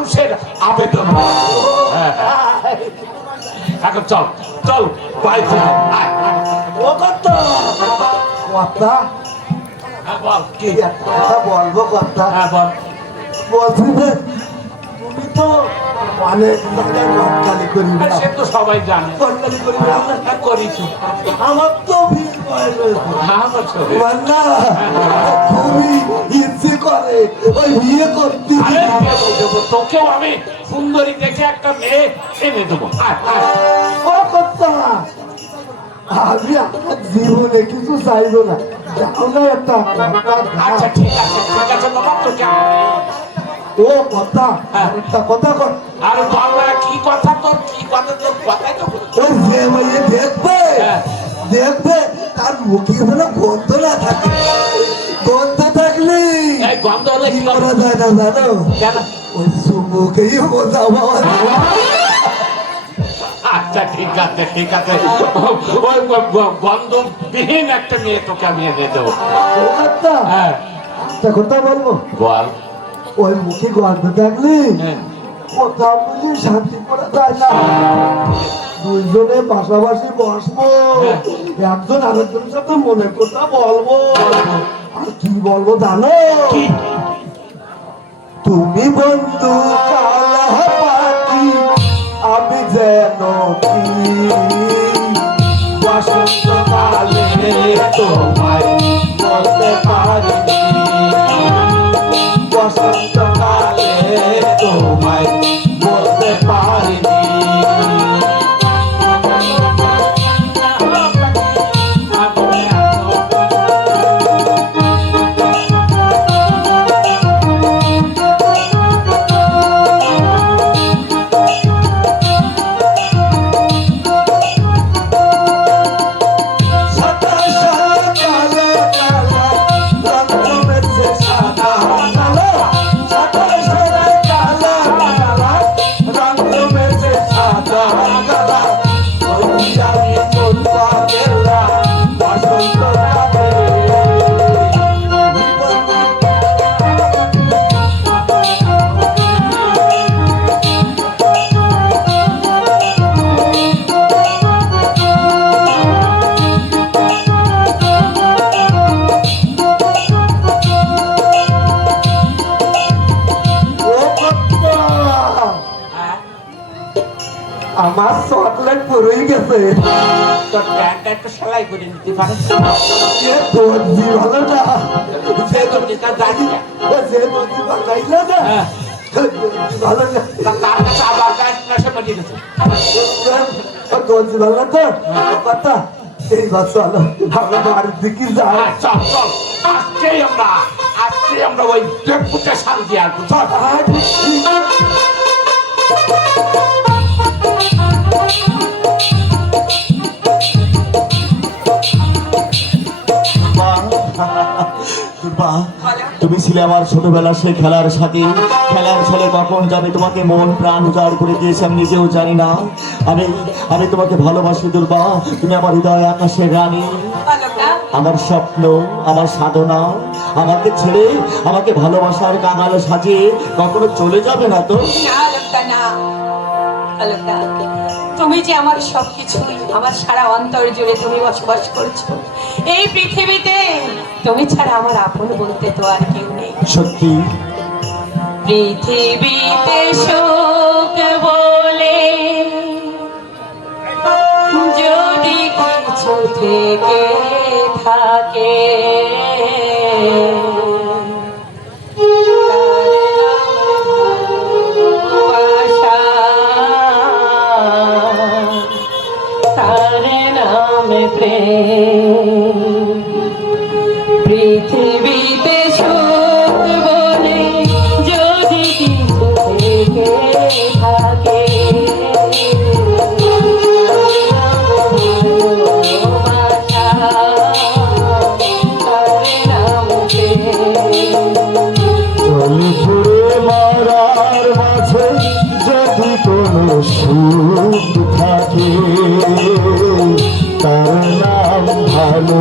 মানুষের আবেদন। এখন চল চল বাইরে ও কর্তা কর্তা বল কি কথা বলবো কর্তা। বল। বলছি যে তুমি তো অনেক জায়গায় গটকালি করি না, সে তো সবাই জানে গটকালি করি না করিছি। আমার তো ভিড় বয়স হয়েছে আমার ছবি। আমার না খুবই ইচ্ছে করে ওই বিয়ে করতে। আরে বিয়ে দেবো, তোকেও আমি সুন্দরী দেখে একটা মেয়ে এনে দেবো। ও কর্তা আমি আপনার জীবনে কিছু চাইবো না, যাও না একটা আচ্ছা ঠিক আছে ঠিক আছে বাবা, তোকে ও কথা একটা কথা কর। আর বাংলা কি কথা তোর, কি কথা তোর কথাই তো ওই যে মেয়ে দেখবে দেখবে তার মুখে যেন গন্ধ না থাকে, গন্ধ থাকলে এই গন্ধ হলে কি কি করা যায় না জানো? কেন? ওই চুমুকেই মজা পাওয়া যায়। আচ্ছা ঠিক আছে ঠিক আছে, ওই গন্ধবিহীন একটা মেয়ে তোকে আমি এনে দেবো। ও কথা হ্যাঁ একটা কথা বলবো, বল। ওই মুখে গন্ধ থাকলে কথা বলি শান্তি করা যায় না। দুইজনে পাশাপাশি বসবো, একজন আরেকজনের সাথে মনে কথা বলবো। আর কি বলবো জানো? কি? তুমি বন্ধু কালা পাখি, আমি যেন কি বসন্তকালে তোমায় বলতে পারিনি, বসন্তকালে তোমায় বলতে পারিনি। আমার চকলেট পড়েই গেছে, তোর প্যান্টটা একটু সেলাই করে নিতে পারিস? দর্জি ভালো না, সে তো যেটা জানি না। যে দর্জি বানাইলে না ভালো না, তার কাছে আবার কাছে পাঠিয়ে দিচ্ছে। দর্জি ভালো না তো কথা। এইবার চলো আমরা বাড়ির দিকে যাই। চল চল, আজকেই আমরা ওই দেবপুতে শান্তি আসবো। চল। তুমি ছিলে আমার ছোটবেলা সেই খেলার সাথী, খেলার ছলে কখন যাবে তোমাকে মন প্রাণ উজাড় করে দিয়েছি আমি নিজেও জানি না। আমি আমি তোমাকে ভালোবাসি দুর্বা, তুমি আমার হৃদয় আকাশের রানী, আমার স্বপ্ন, আমার সাধনা। আমাকে ছেড়ে আমাকে ভালোবাসার কাঙাল সাজিয়ে কখনো চলে যাবে না তো? তুমি যে আমার সবকিছু, আমার সারা অন্তর জুড়ে তুমি বসবাস করছো এই পৃথিবীতে, তুমি ছাড়া আমার আপন বলতে তো আর কেউ নেই। সত্যি পৃথিবীতে শোক বলে যদি কিছু থেকে থাকে, পৃথিবীতে সুখ বলে যদি কিছু থেকে থাকে, পুরে মারার মাঝে যদি কোনো সুখ থাকে তার নাম ভালো